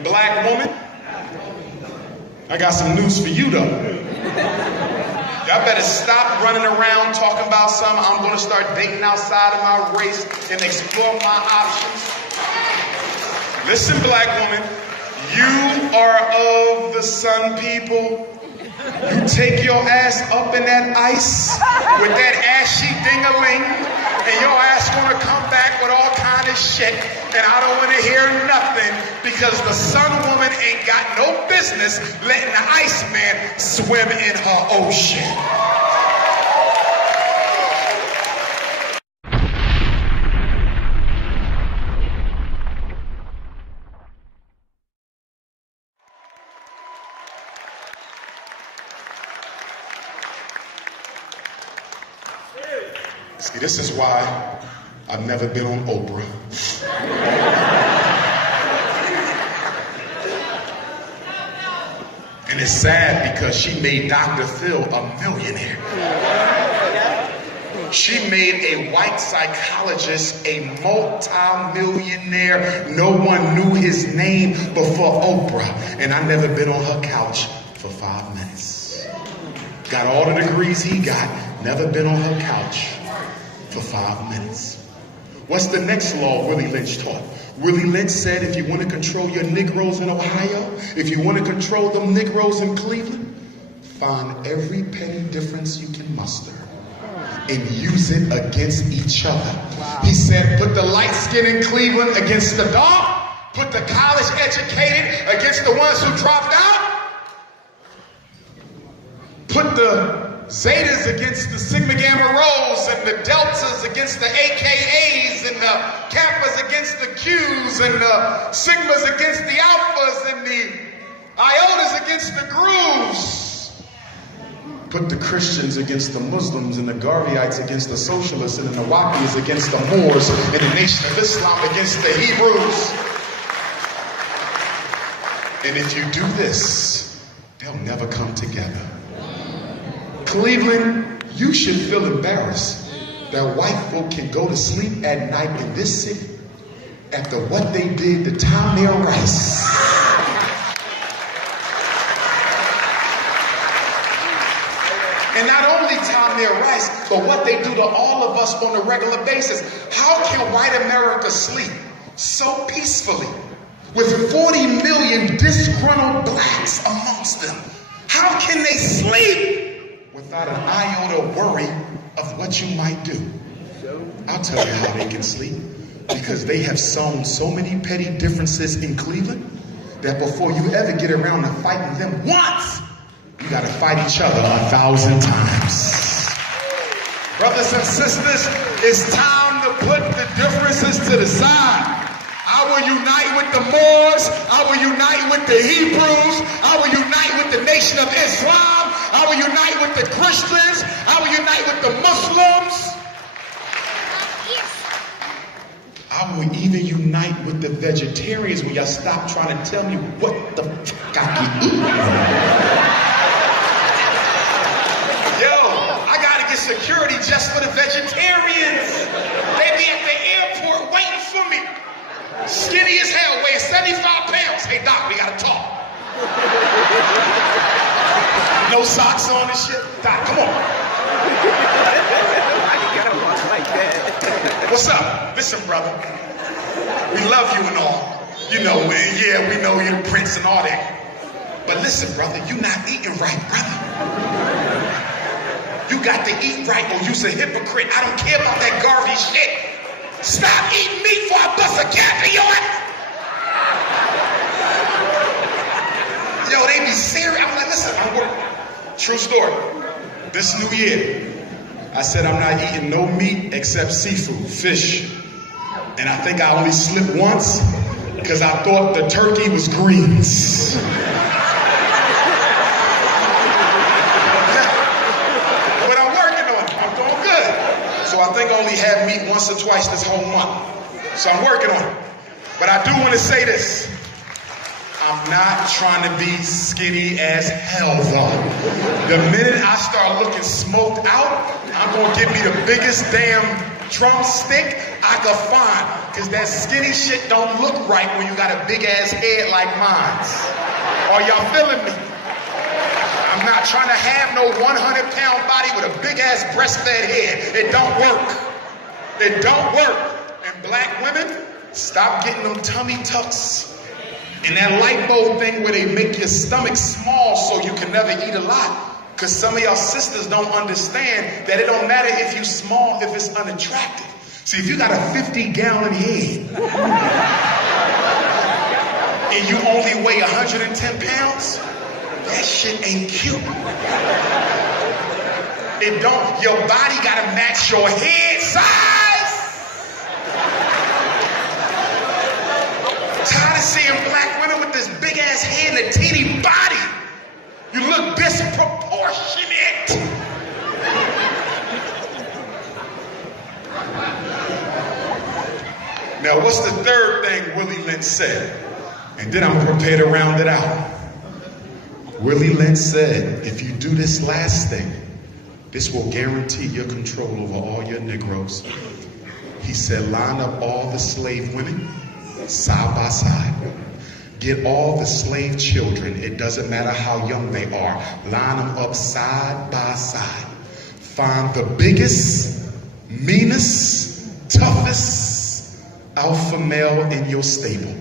And black woman, I got some news for you though. Y'all better stop running around talking about something. I'm gonna start dating outside of my race and explore my options. Listen, black woman, you are of the sun people. You take your ass up in that ice with that ashy ding-a-ling, and your ass gonna come back with all kind of shit, and I don't want to hear nothing because the sun woman ain't got no business letting the ice man swim in her ocean. See, this is why I've never been on Oprah. And it's sad because she made Dr. Phil a millionaire. She made a white psychologist a multi-millionaire. No one knew his name before Oprah. And I've never been on her couch for 5 minutes. Got all the degrees he got, never been on her couch for 5 minutes. What's the next law Willie Lynch taught? Willie Lynch said if you want to control your Negroes in Ohio, if you want to control them Negroes in Cleveland, find every petty difference you can muster and use it against each other. Wow. He said put the light skin in Cleveland against the dark, put the college educated against the ones who dropped out, put the Zetas against the Sigma Gamma Rhos, and the Deltas against the AKAs, and the Kappas against the Qs, and the Sigmas against the Alphas, and the Iotas against the Grooves. Put the Christians against the Muslims, and the Garveyites against the Socialists, and the Nawakis against the Moors, and the Nation of Islam against the Hebrews. And if you do this, they'll never come together. Cleveland, you should feel embarrassed that white folk can go to sleep at night in this city after what they did to Tamir Rice. And not only Tamir Rice, but what they do to all of us on a regular basis. How can white America sleep so peacefully with 40 million disgruntled blacks amongst them? How can they sleep without an iota worry of what you might do? I'll tell you how they can sleep. Because they have sown so many petty differences in Cleveland that before you ever get around to fighting them once, you got to fight each other 1,000 times. Brothers and sisters, it's time to put the differences to the side. I will unite with the Moors. I will unite with the Hebrews. I will unite with the Nation of Islam. I will unite with the Christians. I will unite with the Muslims. I will even unite with the vegetarians when y'all stop trying to tell me what the fuck I can eat. Yo, I gotta get security just for the vegetarians. They be at the airport waiting for me. Skinny as hell, weighing 75 pounds. Hey, doc, we gotta talk. No socks on and shit. Doc, come on. What's up? Listen, brother. We love you and all. You know, and yeah, we know you're the prince and all that. But listen, brother, you're not eating right, brother. You got to eat right or you's a hypocrite. I don't care about that Garvey shit. Stop eating meat before I bust a cap in your ass. Yo, they be serious. I'm like, listen, true story. This new year, I said I'm not eating no meat except seafood, fish. And I think I only slipped once because I thought the turkey was greens. But I'm working on it. I'm doing good. So I think I only had meat once or twice this whole month. So I'm working on it. But I do want to say this. I'm not trying to be skinny as hell, though. The minute I start looking smoked out, I'm going to get me the biggest damn drumstick I could find, because that skinny shit don't look right when you got a big ass head like mine. Are y'all feeling me? I'm not trying to have no 100-pound body with a big ass breastfed head. It don't work. It don't work. And black women, stop getting them tummy tucks and that lipo thing where they make your stomach small so you can never eat a lot. Because some of y'all sisters don't understand that it don't matter if you small, if it's unattractive. See, if you got a 50-gallon head and you only weigh 110 pounds, that shit ain't cute. It don't, your body gotta match your head size. Tired of seeing black women with this big ass head and a teeny body. You look disproportionate. Now, what's the third thing Willie Lynch said? And then I'm prepared to round it out. Willie Lynch said, if you do this last thing, this will guarantee your control over all your Negroes. He said, line up all the slave women side by side. Get all the slave children, it doesn't matter how young they are, line them up side by side. Find the biggest, meanest, toughest alpha male in your stable.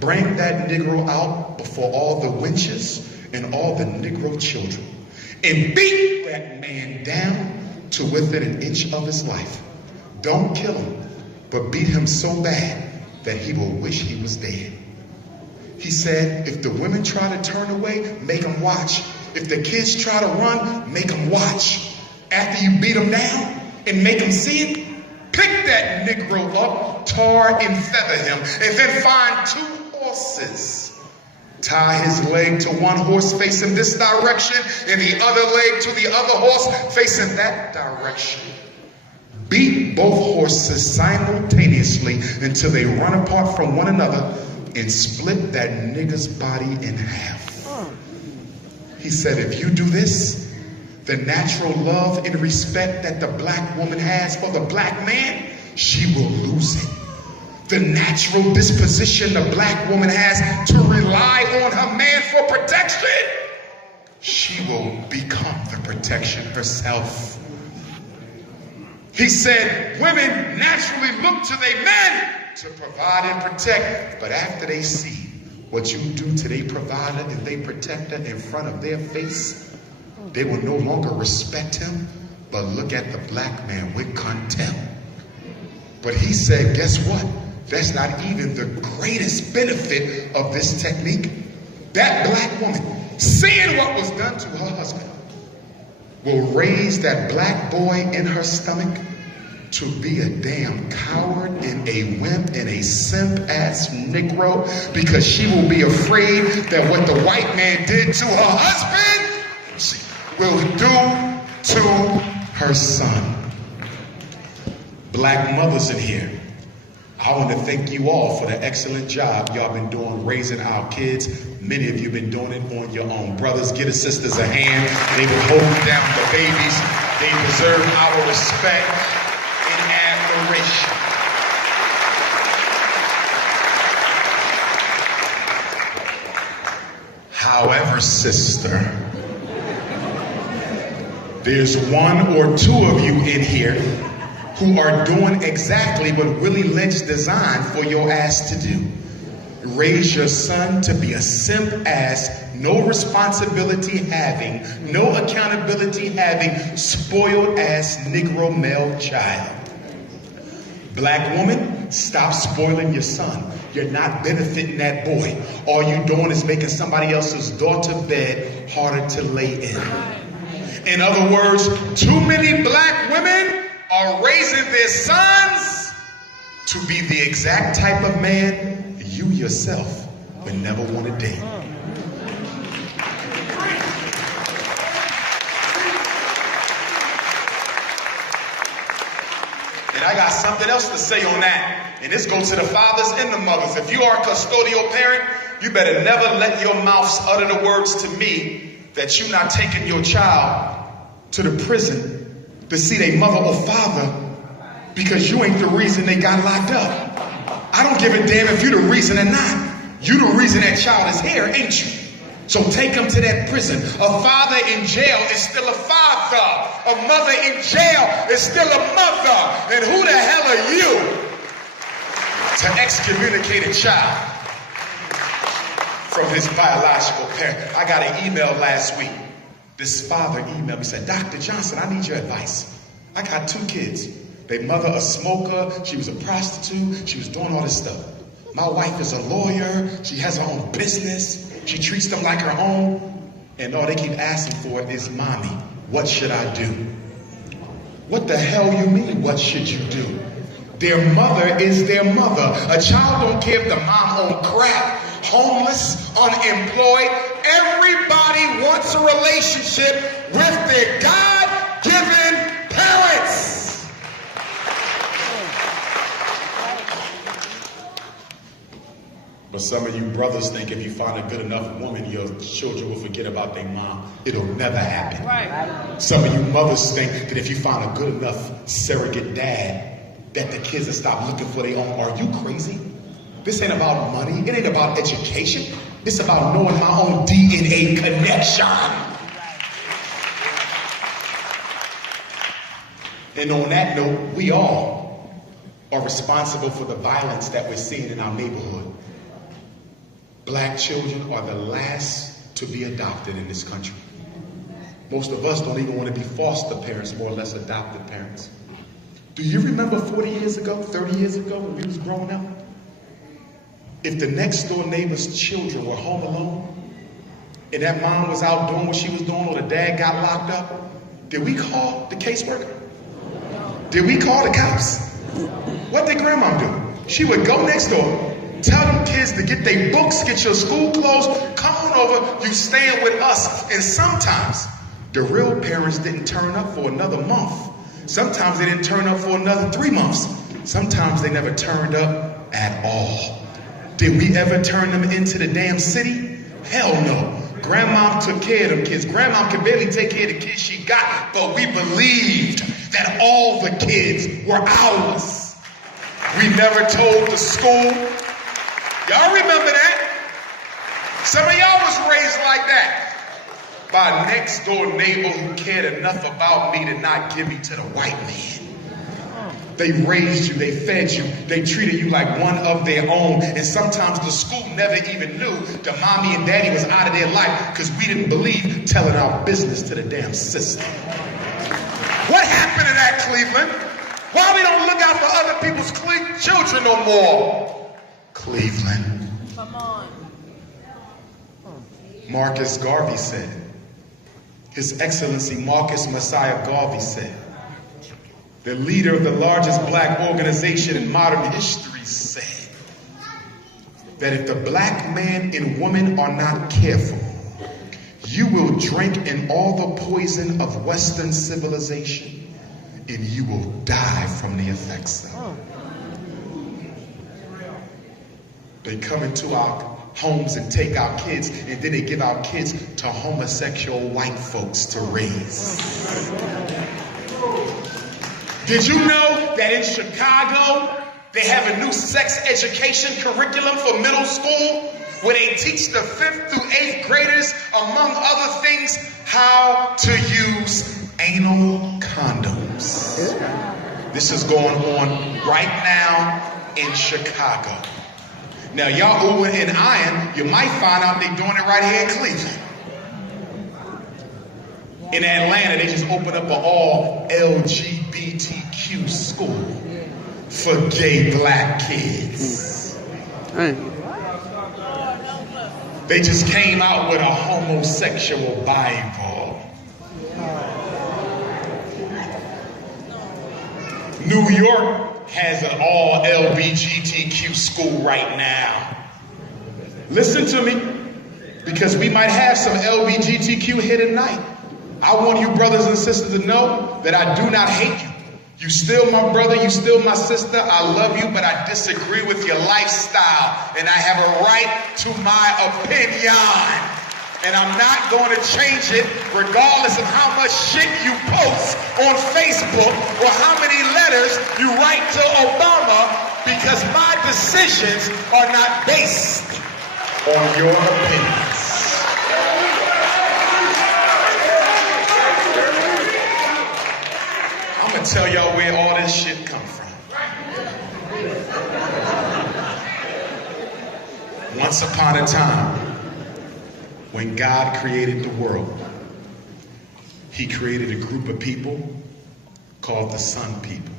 Bring that Negro out before all the wenches and all the Negro children and beat that man down to within an inch of his life. Don't kill him, but beat him so bad that he will wish he was dead. He said, if the women try to turn away, make them watch. If the kids try to run, make them watch. After you beat them down and make them see it, pick that Negro up, tar and feather him, and then find 2 horses. Tie his leg to one horse facing this direction and the other leg to the other horse facing that direction. Beat both horses simultaneously until they run apart from one another and split that nigger's body in half. He said, if you do this, the natural love and respect that the black woman has for the black man, she will lose it. The natural disposition the black woman has to rely on her man for protection, she will become the protection herself. He said, women naturally look to their men to provide and protect, but after they see what you do to their provider and they protector in front of their face, they will no longer respect him, but look at the black man with contempt. But he said, guess what? That's not even the greatest benefit of this technique. That black woman, seeing what was done to her husband, will raise that black boy in her stomach to be a damn coward and a wimp and a simp-ass Negro, because she will be afraid that what the white man did to her husband, she will do to her son. Black mothers in here, I want to thank you all for the excellent job y'all been doing raising our kids. Many of you have been doing it on your own. Brothers, give the sisters a hand. They've been holding down the babies. They deserve our respect and admiration. However, sister, there's 1 or 2 of you in here who are doing exactly what Willie Lynch designed for your ass to do. Raise your son to be a simp ass, no responsibility having, no accountability having, spoiled ass Negro male child. Black woman, stop spoiling your son. You're not benefiting that boy. All you're doing is making somebody else's daughter bed harder to lay in. In other words, too many black women are raising their sons to be the exact type of man you yourself would never want to date. And I got something else to say on that. And this goes to the fathers and the mothers. If you are a custodial parent, you better never let your mouths utter the words to me that you're not taking your child to the prison to see their mother or father because you ain't the reason they got locked up. I don't give a damn if you're the reason or not. You the reason that child is here, ain't you? So take them to that prison. A father in jail is still a father. A mother in jail is still a mother. And who the hell are you to excommunicate a child from his biological parent? I got an email last week. This father emailed me, said, Dr. Johnson, I need your advice. I got 2 kids. Their mother a smoker, she was a prostitute, she was doing all this stuff. My wife is a lawyer, she has her own business, she treats them like her own, and all they keep asking for is, Mommy, what should I do? What the hell you mean, what should you do? Their mother is their mother. A child don't care if the mom on crack, homeless, unemployed. Everybody wants a relationship with their God-given parents. But some of you brothers think if you find a good enough woman, your children will forget about their mom. It'll never happen. Right. Some of you mothers think that if you find a good enough surrogate dad, that the kids will stop looking for their own. Are you crazy? This ain't about money. It ain't about education. It's about knowing my own DNA connection. And on that note, we all are responsible for the violence that we're seeing in our neighborhood. Black children are the last to be adopted in this country. Most of us don't even want to be foster parents, more or less adopted parents. Do you remember 40 years ago, 30 years ago when we was growing up? If the next door neighbor's children were home alone and that mom was out doing what she was doing or the dad got locked up, did we call the caseworker? Did we call the cops? What did grandma do? She would go next door, tell them kids to get their books, get your school clothes, come on over, you staying with us. And sometimes the real parents didn't turn up for another month. Sometimes they didn't turn up for another 3 months. Sometimes they never turned up at all. Did we ever turn them into the damn city? Hell no. Grandma took care of them kids. Grandma could barely take care of the kids she got, but we believed that all the kids were ours. We never told the school. Y'all remember that? Some of y'all was raised like that by a next door neighbor who cared enough about me to not give me to the white man. They raised you, they fed you, they treated you like one of their own. And sometimes the school never even knew that mommy and daddy was out of their life because we didn't believe telling our business to the damn system. What happened to that, Cleveland? Why we don't look out for other people's children no more? Cleveland. Come on. Marcus Garvey said, His Excellency Marcus Messiah Garvey said, the leader of the largest black organization in modern history said that if the black man and woman are not careful, you will drink in all the poison of Western civilization and you will die from the effects of it. They come into our homes and take our kids, and then they give our kids to homosexual white folks to raise. Did you know that in Chicago, they have a new sex education curriculum for middle school where they teach the 5th through 8th graders, among other things, how to use anal condoms. This is going on right now in Chicago. Now, y'all over in Iron, you might find out they're doing it right here in Cleveland. In Atlanta, they just opened up an all LGBTQ school for gay black kids. They just came out with a homosexual Bible. New York has an all LGBTQ school right now. Listen to me, because we might have some LGBTQ here tonight. I want you brothers and sisters to know that I do not hate you. You still my brother, you still my sister. I love you, but I disagree with your lifestyle, and I have a right to my opinion. And I'm not going to change it regardless of how much shit you post on Facebook or how many letters you write to Obama, because my decisions are not based on your opinions. I'm going to tell y'all where all this shit come from. Once upon a time, when God created the world, he created a group of people called the Sun People.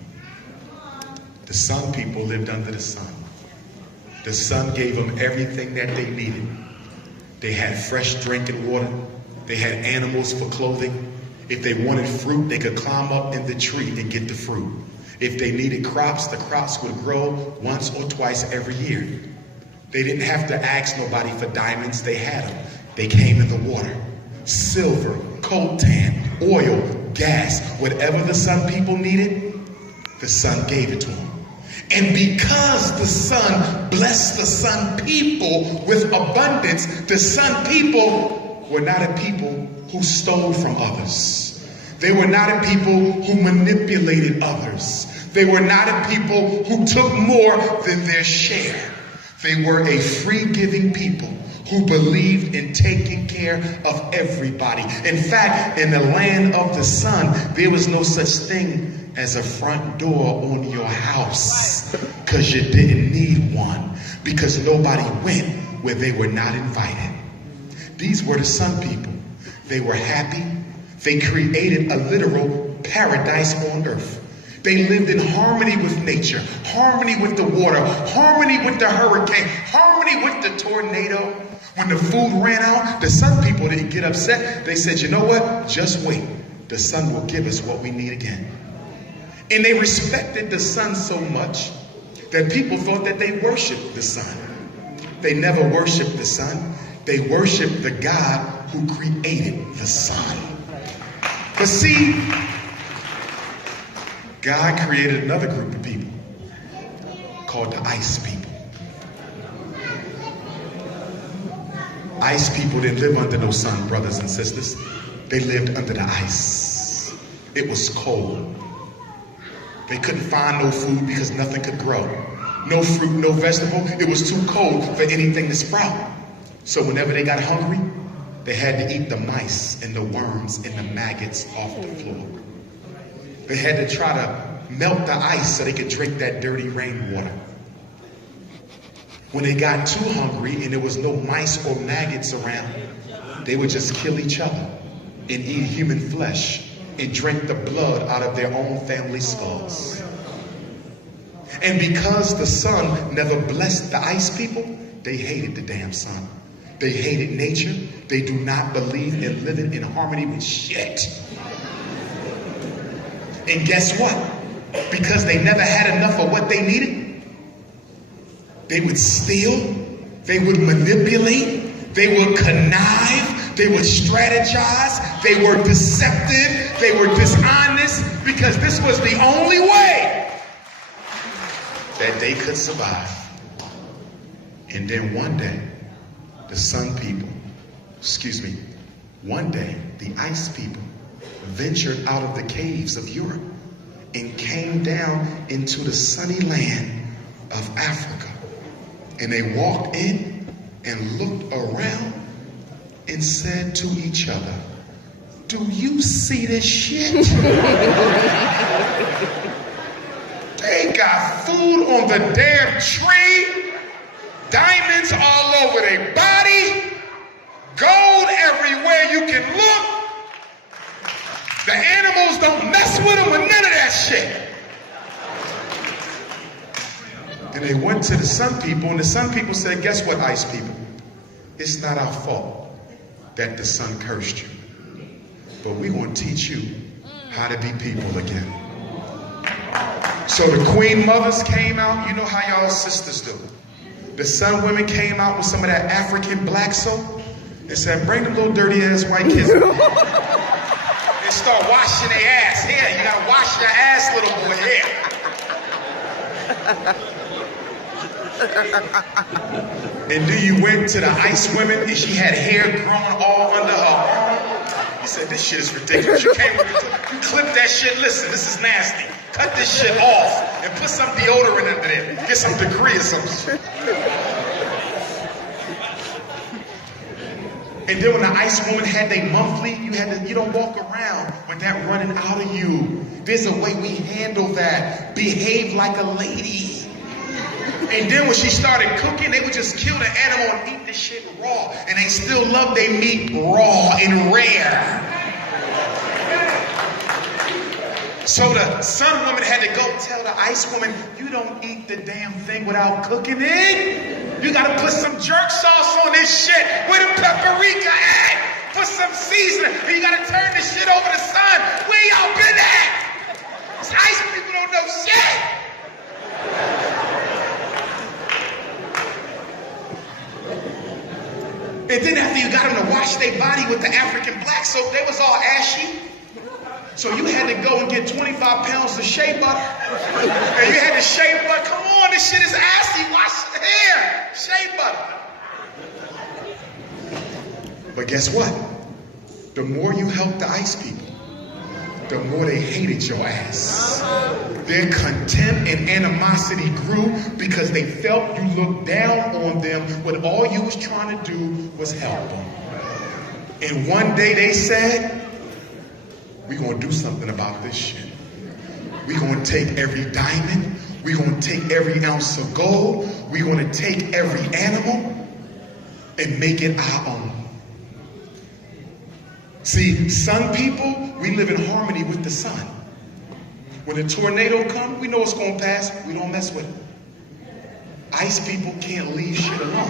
The Sun People lived under the sun. The sun gave them everything that they needed. They had fresh drinking water. They had animals for clothing. If they wanted fruit, they could climb up in the tree and get the fruit. If they needed crops, the crops would grow once or twice every year. They didn't have to ask nobody for diamonds. They had them. They came in the water. Silver, coltan, oil, gas, whatever the Sun People needed, the sun gave it to them. And because the sun blessed the Sun People with abundance, the Sun People were not a people who stole from others. They were not a people who manipulated others. They were not a people who took more than their share. They were a free-giving people who believed in taking care of everybody. In fact, in the land of the sun, there was no such thing as a front door on your house, because you didn't need one, because nobody went where they were not invited. These were the Sun People. They were happy. They created a literal paradise on earth. They lived in harmony with nature, harmony with the water, harmony with the hurricane, harmony with the tornado. When the food ran out, the Sun People didn't get upset. They said, you know what? Just wait. The sun will give us what we need again. And they respected the sun so much that people thought that they worshiped the sun. They never worshiped the sun. They worshiped the God who created the sun. But see, God created another group of people called the Ice People. Ice people didn't live under no sun, brothers and sisters. They lived under the ice. It was cold. They couldn't find no food because nothing could grow. No fruit, no vegetable. It was too cold for anything to sprout. So whenever they got hungry, they had to eat the mice and the worms and the maggots off the floor. They had to try to melt the ice so they could drink that dirty rainwater. When they got too hungry and there was no mice or maggots around, they would just kill each other and eat human flesh and drink the blood out of their own family skulls. And because the sun never blessed the ice people, they hated the damn sun. They hated nature. They do not believe in living in harmony with shit. And guess what? Because they never had enough of what they needed, they would steal, they would manipulate, they would connive, they would strategize, they were deceptive, they were dishonest, because this was the only way that they could survive. And then one day, the Sun People, one day, the Ice People ventured out of the caves of Europe and came down into the sunny land of Africa. And they walked in and looked around and said to each other, do you see this shit? They got food on the damn tree, diamonds all over their body, gold everywhere you can look. The animals don't mess with them or none of that shit. And they went to the Sun People, and the Sun People said, guess what, Ice People? It's not our fault that the sun cursed you. But we're going to teach you how to be people again. So the Queen Mothers came out. You know how y'all sisters do. The Sun Women came out with some of that African black soap and said, bring them little dirty ass white kids and start washing their ass. Here, you got to wash your ass, little boy, here. And then you went to the ice women and she had hair growing all under her arm. You said, this shit is ridiculous. You came with you clip that shit. Listen, this is nasty. Cut this shit off and put some deodorant under there. Get some degree or something. And then when the ice woman had their monthly, you don't walk around with that running out of you. There's a way we handle that. Behave like a lady. And then when she started cooking, they would just kill the animal and eat the shit raw. And they still love their meat raw and rare. So the sun woman had to go tell the ice woman, you don't eat the damn thing without cooking it. You gotta put some jerk sauce on this shit with a paprika at. Put some seasoning. And you gotta turn this shit over to the sun. Where y'all been at? These ice people don't know shit. And then after you got them to wash their body with the African black soap, they was all ashy. So you had to go and get 25 pounds of shea butter. And you had to shea butter. Come on, this shit is assy. Wash the hair. Shea butter. But guess what? The more you helped the ice people, the more they hated your ass. Their contempt and animosity grew because they felt you looked down on them when all you was trying to do was help them. And one day they said, we're going to do something about this shit. We're going to take every diamond. We're going to take every ounce of gold. We're going to take every animal and make it our own. See, sun people, we live in harmony with the sun. When a tornado comes, we know it's going to pass. We don't mess with it. Ice people can't leave shit alone.